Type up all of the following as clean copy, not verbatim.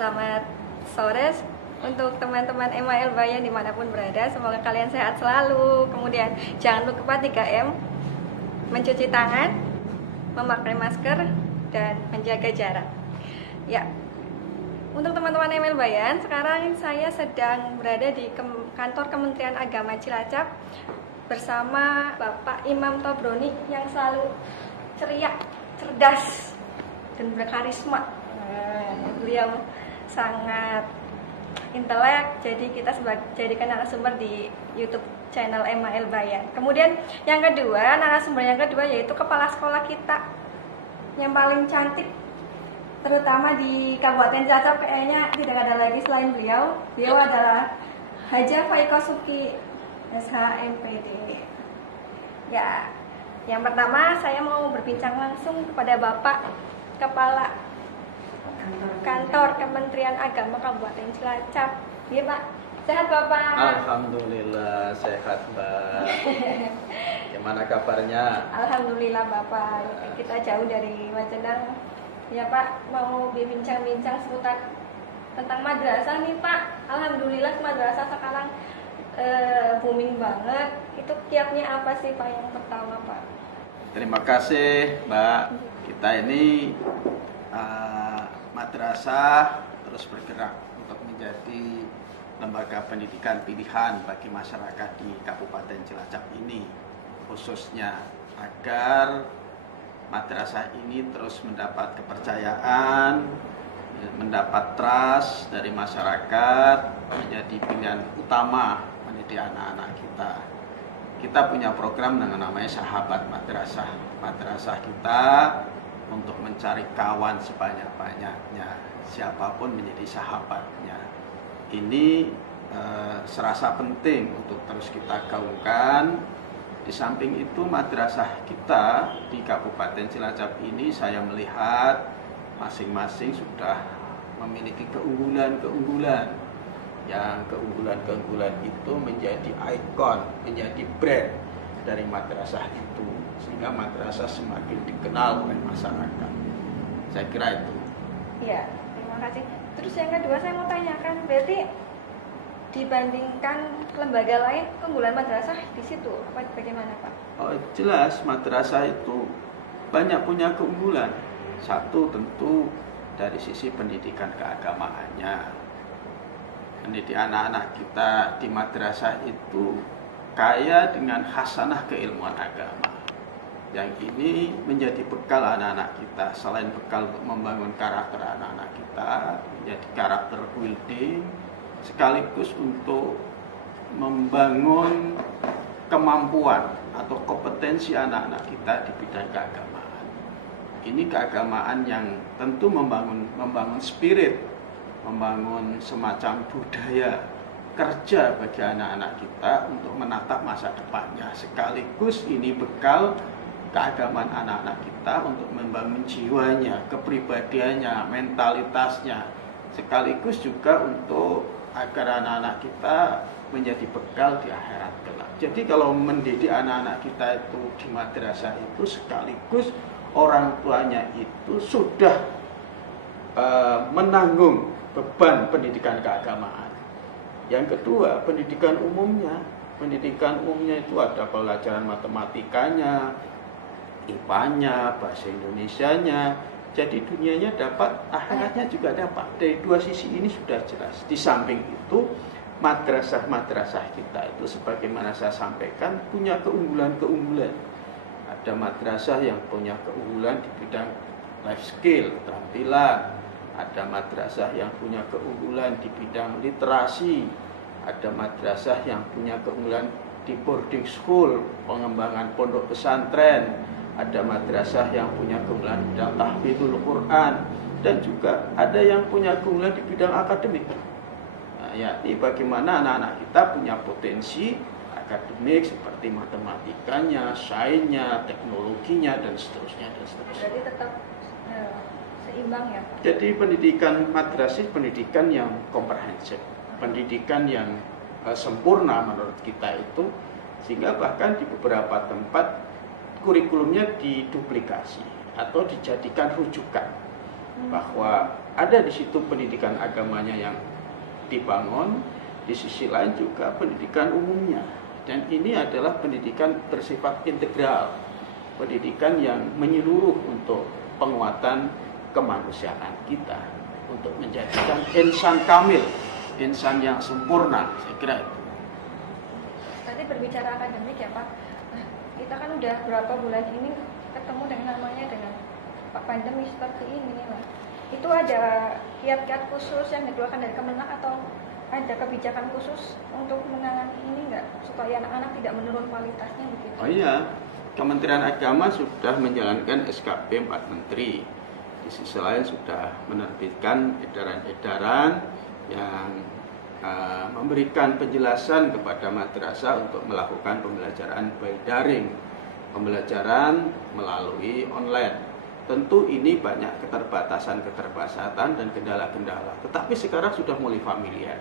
Selamat sore untuk teman-teman MAL Bayan dimanapun berada. Semoga kalian sehat selalu. Kemudian jangan lupa 3M, mencuci tangan, memakai masker, dan menjaga jarak. Ya, untuk teman-teman MAL Bayan, sekarang saya sedang berada di kantor Kementerian Agama Cilacap bersama Bapak Imam Tobroni yang selalu ceria, cerdas, dan berkarisma. Beliau sangat intelek, jadi kita jadikan narasumber di YouTube channel MAL Bayan. Kemudian yang kedua, narasumber yang kedua yaitu kepala sekolah kita yang paling cantik, terutama di Kabupaten Cilacap, kayaknya tidak ada lagi selain beliau. Beliau adalah Haja Faiko Suki, SHMPD. Ya, yang pertama saya mau berbincang langsung kepada Bapak Kepala Kantor Kementerian Agama Kabupaten Cilacap. Iya Pak, sehat Bapak? Alhamdulillah sehat Mbak. Gimana kabarnya? Alhamdulillah Bapak, kita jauh dari Majenang. Ya Pak, mau bincang-bincang seputar tentang madrasah nih Pak. Alhamdulillah madrasah sekarang booming banget. Itu kiatnya apa sih Pak yang pertama Pak? Terima kasih Mbak. Kita ini madrasah terus bergerak untuk menjadi lembaga pendidikan pilihan bagi masyarakat di Kabupaten Cilacap ini, khususnya agar madrasah ini terus mendapat kepercayaan, mendapat trust dari masyarakat, menjadi pilihan utama mendidik anak-anak kita. Kita punya program dengan namanya Sahabat Madrasah. Madrasah kita untuk mencari kawan sebanyak-banyaknya, siapapun menjadi sahabatnya. Ini serasa penting untuk terus kita gaungkan. Di samping itu madrasah kita di Kabupaten Cilacap ini saya melihat masing-masing sudah memiliki keunggulan-keunggulan. Yang keunggulan-keunggulan itu menjadi ikon, menjadi brand dari madrasah itu, sehingga madrasah semakin dikenal oleh masyarakat. Saya kira itu. Iya, terima kasih. Terus yang kedua saya mau tanyakan, berarti dibandingkan lembaga lain, keunggulan madrasah di situ apa bagaimana Pak? Oh, jelas madrasah itu banyak punya keunggulan. Satu tentu dari sisi pendidikan keagamaannya. Mendidik anak-anak kita di madrasah itu kaya dengan hasanah keilmuan agama. Yang ini menjadi bekal anak-anak kita. Selain bekal untuk membangun karakter anak-anak kita, menjadi karakter building, sekaligus untuk membangun kemampuan atau kompetensi anak-anak kita di bidang keagamaan. Ini keagamaan yang tentu membangun spirit, membangun semacam budaya kerja bagi anak-anak kita untuk menatap masa depannya. Sekaligus ini bekal keagamaan anak-anak kita untuk membangun jiwanya, kepribadiannya, mentalitasnya. Sekaligus juga untuk agar anak-anak kita menjadi bekal di akhirat kelak. Jadi kalau mendidik anak-anak kita itu di madrasah itu sekaligus orang tuanya itu sudah menanggung beban pendidikan keagamaan. Yang kedua, pendidikan umumnya. Pendidikan umumnya itu ada pelajaran matematikanya, IPA-nya, bahasa Indonesianya. Jadi dunianya dapat, akhiratnya juga dapat. Dari dua sisi ini sudah jelas. Di samping itu, madrasah-madrasah kita itu sebagaimana saya sampaikan punya keunggulan-keunggulan. Ada madrasah yang punya keunggulan di bidang life skill, keterampilan. Ada madrasah yang punya keunggulan di bidang literasi. Ada madrasah yang punya keunggulan di boarding school, pengembangan pondok pesantren. Ada madrasah yang punya keunggulan di bidang tahfidzul Quran. Dan juga ada yang punya keunggulan di bidang akademik. Nah, yakni bagaimana anak-anak kita punya potensi akademik seperti matematikanya, sainsnya, teknologinya, dan seterusnya. Berarti tetap seimbang ya Pak? Jadi pendidikan madrasah pendidikan yang komprehensif, pendidikan yang sempurna menurut kita itu, sehingga bahkan di beberapa tempat kurikulumnya diduplikasi atau dijadikan rujukan. bahwa ada di situ pendidikan agamanya yang dibangun, di sisi lain juga pendidikan umumnya. Dan ini adalah pendidikan bersifat integral, pendidikan yang menyeluruh untuk penguatan kemanusiaan kita, untuk menjadikan insan kamil, insan yang sempurna, saya kira itu. Tadi berbicara akademik ya Pak, nah, kita kan udah berapa bulan ini ketemu dengan namanya dengan pandemi seperti ini lah. Itu ada kiat-kiat khusus yang dikeluarkan dari Kemenak atau ada kebijakan khusus untuk menangani ini nggak, supaya anak-anak tidak menurun kualitasnya begitu? Oh iya, Kementerian Agama sudah menjalankan SKP 4 Menteri. Di sisi lain sudah menerbitkan edaran-edaran yang memberikan penjelasan kepada madrasah untuk melakukan pembelajaran by daring, pembelajaran melalui online. Tentu ini banyak keterbatasan dan kendala-kendala. Tetapi sekarang sudah mulai familiar,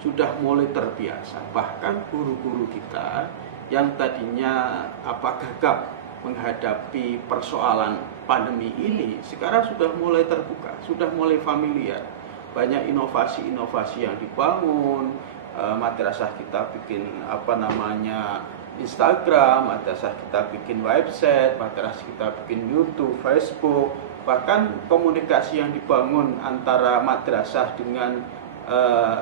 sudah mulai terbiasa. Bahkan guru-guru kita yang tadinya gagap menghadapi persoalan pandemi ini, sekarang sudah mulai terbuka, sudah mulai familiar. Banyak inovasi-inovasi yang dibangun. Madrasah kita bikin Instagram, madrasah kita bikin website, madrasah kita bikin YouTube, Facebook. Bahkan komunikasi yang dibangun antara madrasah dengan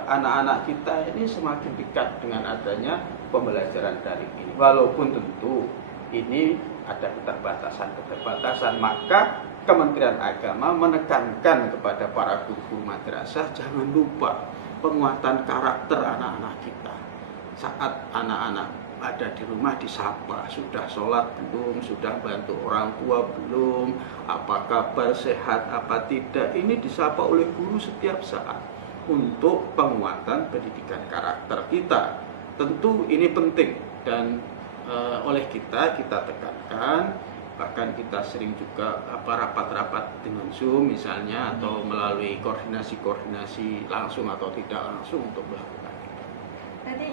anak-anak kita ini semakin dekat dengan adanya pembelajaran daring ini. Walaupun tentu ini ada keterbatasan, maka Kementerian Agama menekankan kepada para guru madrasah jangan lupa penguatan karakter anak-anak kita. Saat anak-anak ada di rumah disapa, sudah sholat belum, sudah bantu orang tua belum, apa kabar, sehat apa tidak, ini disapa oleh guru setiap saat untuk penguatan pendidikan karakter kita. Tentu ini penting dan oleh kita tekankan, bahkan kita sering juga rapat-rapat dengan Zoom misalnya, atau melalui koordinasi langsung atau tidak langsung untuk melakukan itu. Tadi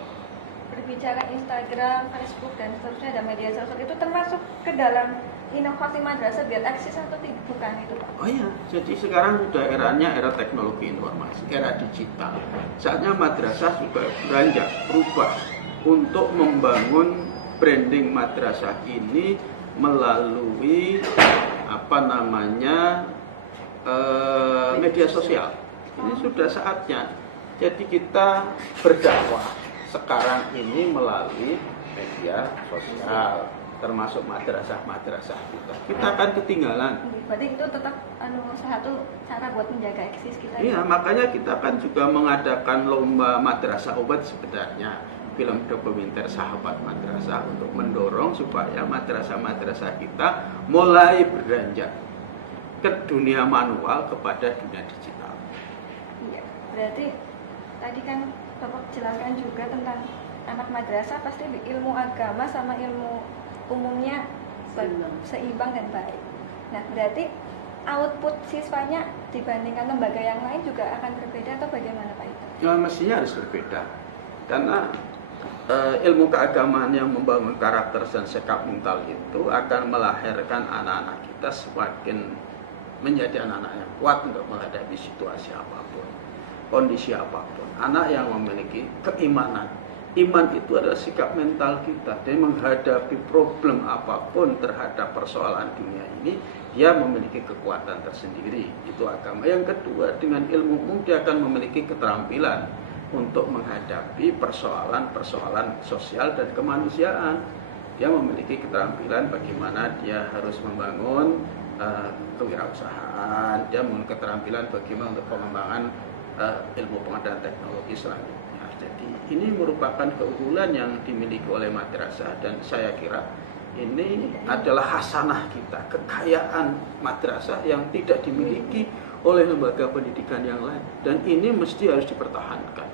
berbicara Instagram, Facebook dan seterusnya, ada media sosial, itu termasuk ke dalam inovasi madrasah biar eksis atau tidak, bukan itu Pak? Oh iya, jadi sekarang sudah eranya era teknologi informasi, era digital. Saatnya madrasah juga beranjak, berubah untuk membangun branding madrasah ini melalui media sosial. Ini sudah saatnya. Jadi kita berdakwah sekarang ini melalui media sosial, termasuk madrasah kita. Kita akan ketinggalan. Berarti itu tetap satu cara buat menjaga eksis kita. Iya, makanya kita kan juga mengadakan lomba madrasah obat sebenarnya, film dokumenter Sahabat Madrasah, untuk mendorong supaya madrasah-madrasah kita mulai beranjak ke dunia manual kepada dunia digital. Iya, berarti tadi kan Bapak jelaskan juga tentang anak madrasah pasti ilmu agama sama ilmu umumnya seimbang dan baik. Nah, berarti output siswanya dibandingkan lembaga yang lain juga akan berbeda atau bagaimana Pak itu? Ya, mestinya harus berbeda. Karena ilmu keagamaan yang membangun karakter dan sikap mental itu akan melahirkan anak-anak kita semakin menjadi anak-anak yang kuat untuk menghadapi situasi apapun, kondisi apapun. Anak yang memiliki keimanan. Iman itu adalah sikap mental kita. Dia menghadapi problem apapun terhadap persoalan dunia ini, dia memiliki kekuatan tersendiri. Itu agama. Yang kedua, dengan ilmu umum dia akan memiliki keterampilan untuk menghadapi persoalan-persoalan sosial dan kemanusiaan. Dia memiliki keterampilan bagaimana dia harus membangun kewirausahaan. Dia memiliki keterampilan bagaimana untuk pengembangan ilmu pengetahuan teknologi selanjutnya. Jadi ini merupakan keunggulan yang dimiliki oleh madrasah, dan saya kira ini adalah hasanah kita, kekayaan madrasah yang tidak dimiliki oleh lembaga pendidikan yang lain, dan ini mesti harus dipertahankan.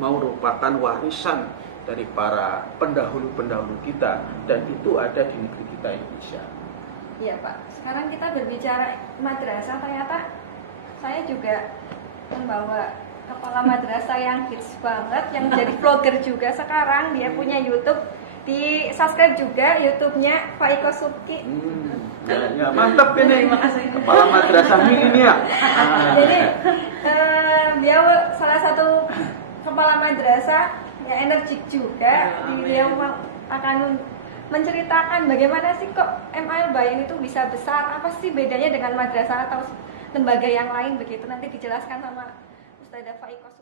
Merupakan warisan dari para pendahulu-pendahulu kita, dan itu ada di negeri kita Indonesia. Iya Pak, sekarang kita berbicara madrasah, ternyata saya juga membawa kepala madrasah yang hits banget, yang jadi vlogger juga sekarang. Dia punya YouTube Di subscribe juga YouTube-nya Faiko Subki. Ya, mantap ini. Terima kasih. Kepala madrasah milenial. Jadi beliau salah satu kepala madrasah yang energik juga. Beliau akan menceritakan bagaimana sih kok MA Al-Bayan itu bisa besar, apa sih bedanya dengan madrasah atau lembaga yang lain begitu. Nanti dijelaskan sama Ustazah Faiko Subki.